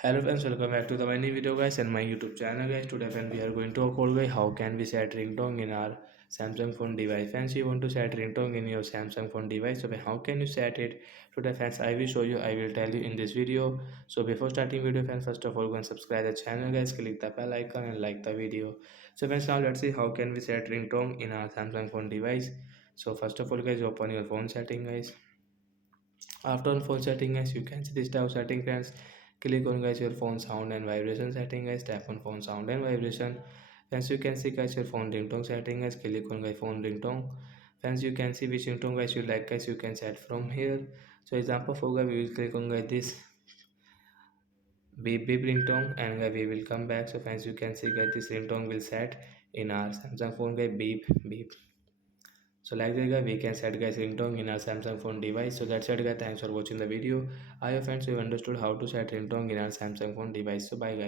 Hello friends, welcome back to the my new video guys and my YouTube channel guys. Today friends we are going to talk about how can we set ringtone in our Samsung phone device. Friends, you want to set ringtone in your Samsung phone device, so how can you set it? Today friends I will show you, I will tell you in this video. So before starting video friends, first of all go and subscribe the channel guys, click the bell icon and like the video. So friends, now let's see how can we set ringtone in our Samsung phone device. So first of all guys, open your phone setting guys. After on phone setting guys, you can see this type of setting friends. Click on guys your phone sound and vibration setting guys. Tap on phone sound and vibration. Friends, you can see guys your phone ringtone setting guys. Click on guys phone ringtone. Friends, you can see which ringtone guys you like guys. You can set from here. So example for guys, we will click on guys this beep beep ringtone and guys we will come back. So friends, you can see guys this ringtone will set in our Samsung phone guys beep beep. So like that guys, we can set guys ringtone in our Samsung phone device. So that's it guys. Thanks for watching the video. I hope friends you understood how to set ringtone in our Samsung phone device. So bye guys.